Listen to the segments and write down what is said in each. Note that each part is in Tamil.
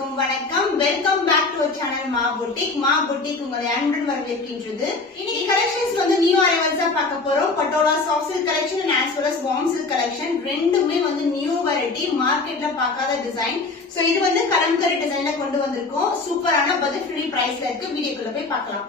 அனைவருக்கும் வணக்கம். Welcome back to our channel Maa boutique. Maa boutique உங்களை அன்புடன் வரவேற்கின்றது. இன்னைக்கு கலெக்ஷன்ஸ் வந்து நியூ அரைவல்ஸா பார்க்க போறோம். Patola soft silk collection as well as warm silk collection ரெண்டுமே வந்து நியூ வெரைட்டி, மார்க்கெட்ல பார்க்காத டிசைன். சோ இது வந்து கலம்கரி டிசைன்ல கொண்டு வந்திருக்கோம். சூப்பரான பட்ஜெட் ஃப்ரீ பிரைஸ்ல இருக்கு. வீடியோக்குள்ள போய் பார்க்கலாம்.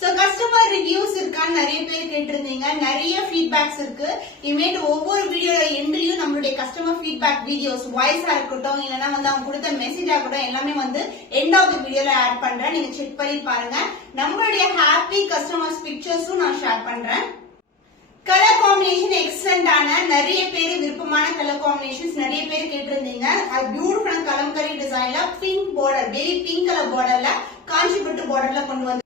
சோ கஸ்டமர் ரிவ்யூஸ் இருக்கான்னு நிறைய பேர் கேட்டிருந்தீங்க. நிறைய ஃபீட்பேக்ஸ் இருக்கு. இனிமேட்டு ஒவ்வொரு வீடியோட எண்ட்லயும் நம்மளுடைய கஸ்டமர் ஃபீட்பேக் வீடியோஸ் வாய்ஸா இருக்கட்டும், இல்லைன்னா வந்து அவங்க கொடுத்த மெசேஜ் ஆகட்டும், எல்லாமே வந்து எண்ட் ஆஃப் த வீடியோல ஆட் பண்றேன். நீங்க செக் பண்ணி பாருங்க. நம்மளுடைய ஹாப்பி கஸ்டமர்ஸ் பிக்சர்ஸும் நான் ஷேர் பண்றேன். கலர் காம்பினேஷன் எக்ஸலண்டான, நிறைய பேர் விருப்பமான கலர் காம்பினேஷன்ஸ் நிறைய பேர் கேட்டிருந்தீங்க. அது பியூட்டிஃபுல்லான கலம்கரி டிசைன்ல pink border, baby pink colour பார்டர்ல காஞ்சிபட்டு பார்டர்ல கொண்டு வந்து.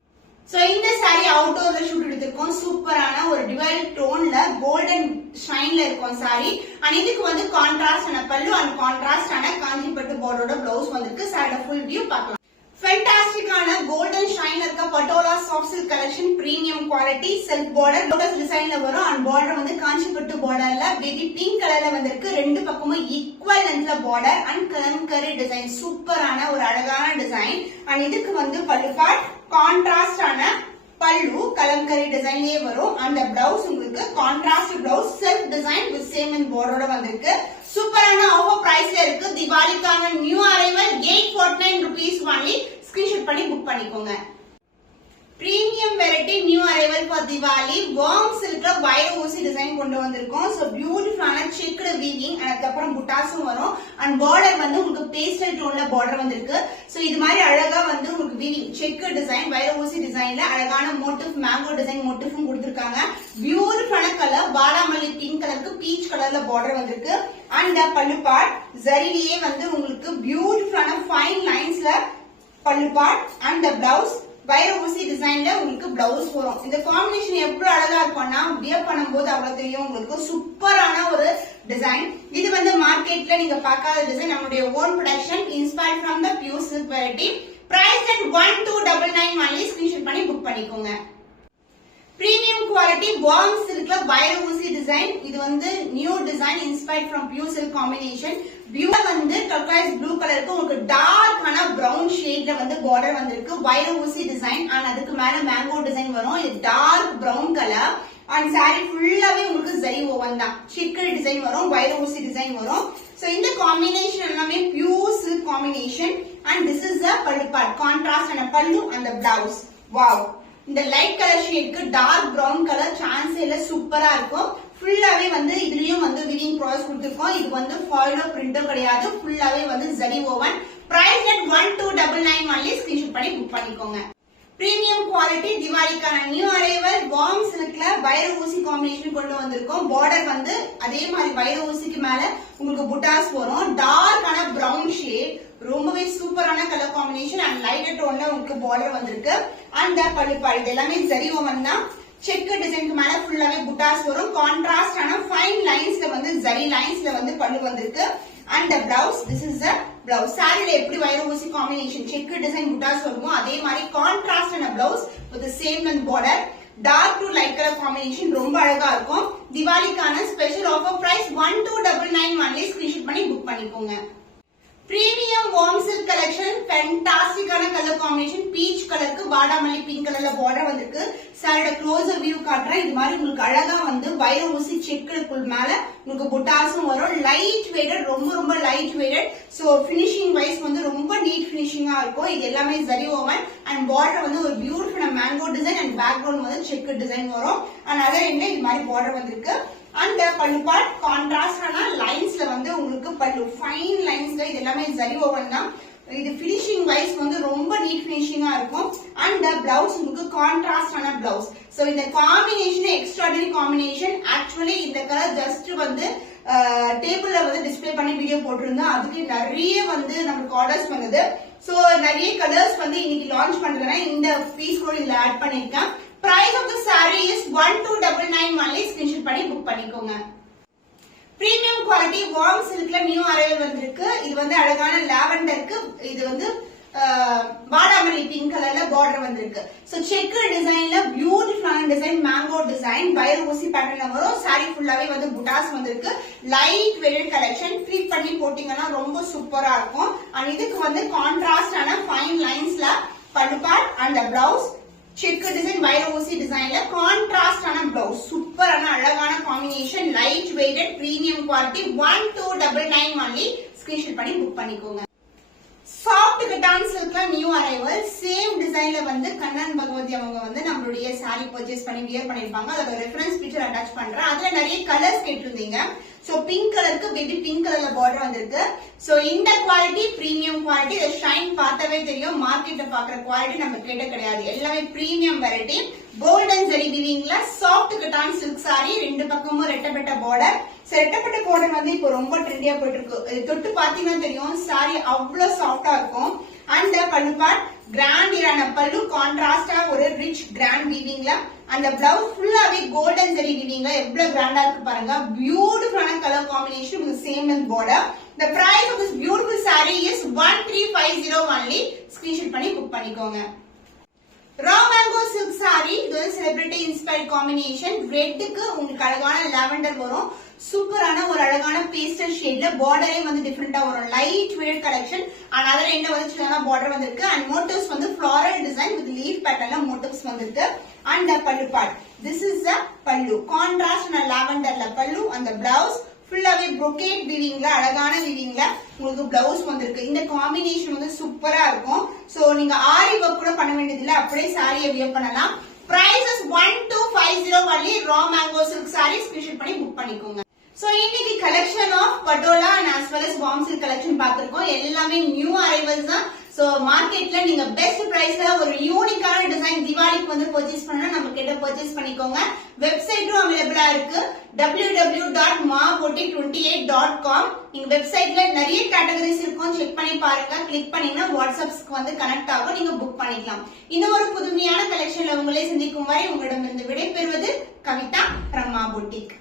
சோ இந்த சாரி அவுட்டோர்ல ஷூட் எடுத்திருக்கோம். சூப்பரான ஒரு டிவைட் டோன்ல கோல்டன் ஷைன்ல இருக்கும் சாரி. அண்ட் இதுக்கு வந்து கான்ட்ராஸ்ட் ஆன பல்லு அண்ட் கான்ட்ராஸ்ட் ஆன காஞ்சிபட்டு பார்டரோட பிளவுஸ் வந்திருக்கு. சாரியோட ஃபுல் வியூ பார்க்கலாம். ஃபேண்டாஸ்டிக்கான கோல்டன் ஷைன்ல இருக்க patola soft silk collection, premium quality, self border lotus டிசைன்ல வரும். அண்ட் பார்டர் வந்து காஞ்சிபட்டு பார்டர்ல பேபி பிங்க் கலர்ல வந்திருக்கு. ரெண்டு பக்கமும் ஈக்குவல் லென்த்ல பார்டர் அண்ட் கலம்கரி டிசைன். சூப்பரான ஒரு அழகான டிசைன். அண்ட் இதுக்கு வந்து பல்லு பார்ட் கான்ட்ராஸ்ட் ஆன பல்லு கலம்கரி டிசைன்லயே வரும். அந்த பிளவுஸ் உங்களுக்கு contrast blouse self design with same and பார்டரோட வந்திருக்கு. சூப்பரான ஆஃபர் பிரைஸ்ல இருக்கு. திவாலிக்கான new arrival 849 rupees only. Screenshot பண்ணி புக் பண்ணிக்கோங்க. Premium variety new arrival for Diwali. Warm சில்க்ல வைர ஊசி டிசைன் கொண்டு வந்திருக்கோம். சோ பியூட்டிஃபுல்லான செக்டு வீவிங், அதுக்கப்புறம் புட்டாஸும் வரும். அண்ட் பார்டர் வந்து உங்களுக்கு பேஸ்டல் டோன்ல பார்டர் வந்திருக்கு. சோ இது மாதிரி அழகா வந்து உங்களுக்கு வீவிங் செக்டு டிசைன் வைர ஊசி டிசைன்ல அழகான மோட்டிவ், மேங்கோ டிசைன் மோட்டிவும் கொடுத்திருக்காங்க. பியூட்டிஃபுல்லான கலர் பாலாமல்லி பிங்க் கலருக்கு பீச் கலர்ல பார்டர் வந்திருக்கு. அண்ட் பல்லு பார்ட் ஜரிலேயே வந்து உங்களுக்கு பியூட்டிஃபுல்லான ஃபைன் லைன்ஸ்ல பல்லு பார்ட் அண்ட் பிளவுஸ் வைர ஊசி டிசைன்ல உங்களுக்கு பிளவுஸ் வரும். இந்த காம்பினேஷன் எவ்வளவு அழகா இருக்கும்னா வியர் பண்ணும்போது அவ்வளவு தெரியும் உங்களுக்கு. சூப்பரான ஒரு டிசைன். இது வந்து மார்க்கெட்ல நீங்க பார்க்காத டிசைன். நம்மளுடைய own production, inspired from the pure silk variety. Price at 1299 only. Screenshot பண்ணி புக் பண்ணிக்கோங்க. பிரீமியம் குவாலிட்டி வார்ம் சில்க்ல வைர ஊசி டிசைன். இது வந்து new design inspired from pure silk combination. பியூ வந்து டர்காய்ஸ் ப்ளூ கலருக்கு உங்களுக்கு டார்க்கான பிரவுன் ஷேட்ல வந்து பார்டர் வந்திருக்கு. வைர ஊசி டிசைன் அண்ட் அதுக்கு மேல மேங்கோ டிசைன் வரும். இது dark brown colour. And sari ஃபுல்லாவே உங்களுக்கு ஜரி ஓவன் தான். சிக்கல் டிசைன் வரும், வைர ஊசி டிசைன் வரும். சோ இந்த காம்பினேஷன் எல்லாமே pure silk combination. And this is the pallu part, contrast ஆன பல்லு அந்த பிளவுஸ். வாவ், இந்த லைட் கலர் ஷேட்க்கு டார்க் பிரவுன் கலர் சான்ஸே இல்ல, சூப்பரா இருக்கும். ஃபுல்லாவே வந்து இதுலயும் வந்து விவிங் ப்ராசஸ் கொடுத்திருக்கோம். இது வந்து ஃபாயிலோ பிரிண்டோ கிடையாது, ஃபுல்லாவே வந்து zari woven. Price at 1299 only. Screenshot பண்ணி புக் பண்ணிக்கோங்க. பிரீமியம் குவாலிட்டி திவாலிக்கான நியூ அரைவல் வார்ம் சில்க்ல வைர ஊசி காம்பினேஷன் கொண்டு வந்திருக்கோம். பார்டர் வந்து அதே மாதிரி வைர ஊசிக்கு மேல உங்களுக்கு புட்டாஸ் வரும். டார்க்கான பிரவுன் ஷேட், ரொம்பவே சூப்பரான கலர் காம்பினேஷன். அண்ட் லைட் டோன்ல உங்களுக்கு பார்டர் வந்திருக்கு. அண்ட் பல்லுப்பாடு இது எல்லாமே ஜரி ஓவன் தான். செக் டிசைனுக்கு மேல ஃபுல்லாவே புட்டாஸ் வரும். கான்ட்ராஸ்ட் ஆன ஃபைன் லைன்ஸ்ல வந்து ஜரி லைன்ஸ்ல வந்து பல்லு வந்திருக்கு. And blouse, this is the blouse. சாரில எப்படி வைர ஊசி காம்பினேஷன் செக் டிசைன் புட்டாஸ் வருமோ அதே மாதிரி கான்ட்ராஸ்ட் ஆன blouse with same and border. Dark to light colour combination ரொம்ப அழகா இருக்கும். திவாலிக்கான special offer price 1299 only. Screenshot பண்ணி புக் பண்ணிக்கோங்க. பிரீமியம் வார்ம் சில்க் கலெக்ஷன், ஃபேண்டாஸ்டிக்கான கலர் காம்பினேஷன். பீச் கலருக்கு பாடாமல்லி பிங்க் கலர்ல பார்டர் வந்திருக்கு. சாரியோட க்ளோஸர் வியூ காட்டுறேன். இது மாதிரி உங்களுக்கு அழகா வந்து வைர ஊசி செக்குக்குள் மேல உங்களுக்கு புட்டாஸும் வரும். லைட் வெயிட்டட், ரொம்ப ரொம்ப light weighted. So finishing wise வந்து ரொம்ப நீட் பினிஷிங்கா இருக்கும். இது எல்லாமே ஜரி ஓவன். அண்ட் பார்டர் வந்து ஒரு beautiful mango design and background வந்து செக் டிசைன் வரும். அண்ட் அதர் என்ன இது மாதிரி பார்டர் வந்திருக்கு. அந்த பல்லு பார்ட் கான்ட்ராஸ்ட் ஆன லைன்ஸ்ல வந்து உங்களுக்கு பல்லு ஃபைன் லைன்ஸ்ல இது எல்லாமே ஜரி ஓவன் தான். இது பினிஷிங் வைஸ் வந்து ரொம்ப நீட் பினிஷிங்கா இருக்கும். அண்ட் பிளவுஸ் உங்களுக்கு கான்ட்ராஸ்ட் ஆன பிளவுஸ். சோ இந்த காம்பினேஷன் எக்ஸ்ட்ராடனரி காம்பினேஷன். ஆக்சுவலி இந்த கலர் ஜஸ்ட் வந்து டேபிள்ல வந்து டிஸ்பிளே பண்ணி வீடியோ போட்டிருந்தோம். அதுக்கு நிறைய வந்து நமக்கு ஆர்டர்ஸ் வந்தது. சோ நிறைய கலர்ஸ் வந்து இன்னைக்கு லான்ச் பண்றேன். இந்த பீஸ் கூட இதுல ஆட் பண்ணிருக்கேன். Price of the saree is 1299 only. Screenshot பண்ணி புக் பண்ணிக்கோங்க. பிரீமியம் குவாலிட்டி வார்ம் சில்க்ல நியூ அரைவல் வந்திருக்கு. இது வந்து அழகான லாவெண்டருக்கு, இது வந்து வாடாமல்லி பிங்க் கலர்ல பார்டர் வந்திருக்கு. சோ செக்கர் டிசைன்ல பியூட்டிஃபுல்லான டிசைன், மேங்கோ டிசைன், வயர் ஊசி பேட்டர்ன்ல வரும். சாரி ஃபுல்லாவே வந்து புட்டாஸ் வந்திருக்கு. லைட் வெயிட் கலெக்ஷன், ஃபிட் பண்ணி போட்டீங்கன்னா ரொம்ப சூப்பரா இருக்கும். அண்ட் இதுக்கு வந்து கான்ட்ராஸ்டான ஃபைன் லைன்ஸ்ல pallu part and blouse, checker design wire ஊசி டிசைன்ல கான்ட்ராஸ்டான பிளவுஸ், சூப்பரான அழகான combination, light weighted premium quality. 1299 only. Screenshot பண்ணி புக் பண்ணிக்கோங்க. சாஃப்ட் கட்டான் சில்க்ல நியூ அரைவல், சேம் டிசைன்ல வந்து கண்ணன் பகவதி அவங்க வந்து நம்மளுடைய சாரி பர்ச்சேஸ் பண்ணி வியர் பண்ணிருப்பாங்க. அதோட ரெஃபரன்ஸ் பிக்சர் அட்டாச் பண்றேன். அதுல நிறைய கலர்ஸ் கேட்டிருந்தீங்க. சோ பிங்க் கலருக்கு பேபி பிங்க் கலர்ல பார்டர் வந்திருக்கு. சோ இந்த குவாலிட்டி பிரீமியம் குவாலிட்டி. இத ஷைன் பார்த்தாவே தெரியும். மார்க்கெட்ல பாக்குற குவாலிட்டி நம்ம கிட்ட கிடையாது. எல்லாமே பிரீமியம் வெரைட்டி. கோல்டன் ஜெரி வீவிங்ல சாஃப்ட் கட்டான் சில்க் சாரி, ரெண்டு பக்கமும் ரெட்டப்பட்ட பார்டர். ரெட்டப்பட்ட பார்டர் வந்து இப்போ ரொம்ப ட்ரெண்டியா போயிட்டு இருக்கு. தொட்டு பாத்தீங்கன்னா தெரியும் சாரி அவ்வளவு சாஃப்டா இருக்கும். அந்த பல்லு பார்ட் கிராண்டியரான பல்லு, கான்ட்ராஸ்டா ஒரு ரிச் கிராண்ட் வீவிங்ல. அந்த பிளவுஸ் ஃபுல்லாவே கோல்டன் ஜெரி வீவிங்ல எவ்வளவு கிராண்டா இருக்கு பாருங்க. பியூட்டிஃபுல்லான colour combination with same length border. The price of this beautiful saree is 1350 only. Screenshot பண்ணி புக் பண்ணிக்கோங்க. ரா மேங்கோ சில்க் சாரி, இது ஒரு செலிபிரிட்டி இன்ஸ்பயர்ட் காம்பினேஷன். ரெட்டுக்கு உங்களுக்கு அழகான லாவெண்டர் வரும். சூப்பரான ஒரு அழகான பேஸ்டல் ஷேட்ல பார்டரே வந்து டிஃபரெண்டா வரும். Light weight collection. And other end வந்து சின்னதா பார்டர் வந்திருக்கு. அண்ட் மோட்டிவ்ஸ் வந்து ஃப்ளாரல் டிசைன் வித் லீஃப் பேட்டர்ன்ல மோட்டிவ்ஸ் வந்திருக்கு. And pallu part, this is the pallu. Contrast லாவெண்டர்ல பல்லு. அந்த பிளவுஸ் ஃபுல்லாவே brocade வீவிங்ல, அழகான வீவிங்ல உங்களுக்கு பிளவுஸ் வந்திருக்கு. இந்த காம்பினேஷன் வந்து சூப்பரா இருக்கும். சோ நீங்க ஆரி ஒர்க் கூட பண்ண வேண்டியது இல்ல, அப்படியே சாரியை வியர் பண்ணலாம். Price is 1250 only. Raw mango silk sari. Screenshot பண்ணி புக் பண்ணிக்கோங்க. சோ இன்னைக்கு collection of Patola and as well as warm silk collection பார்த்திருக்கோம். எல்லாமே நியூ அரைவல்ஸ் தான். சோ மார்க்கெட்ல நீங்க பெஸ்ட் பிரைஸ்ல ஒரு யூனிக்கான டிசைன் தீபாவளிக்கு வந்து பர்ச்சேஸ் பண்ணா நம்ம கிட்ட பர்ச்சேஸ் பண்ணிக்கோங்க. வெப்சைட்டும் அவைலபிளா இருக்கு. www.maboutique28.com. நீங்க வெப்சைட்ல நிறைய கேட்டகரிஸ் இருக்கும், செக் பண்ணி பாருங்க. கிளிக் பண்ணீங்கன்னா வாட்ஸ்அப்க்கு வந்து கனெக்ட் ஆகும், நீங்க புக் பண்ணிக்கலாம். இன்னும் ஒரு புதுமையான கலெக்ஷன்ல உங்களை சந்திக்கும் வரை உங்களிடமிருந்து விடைபெறுவது கவிதா from Ma Boutique.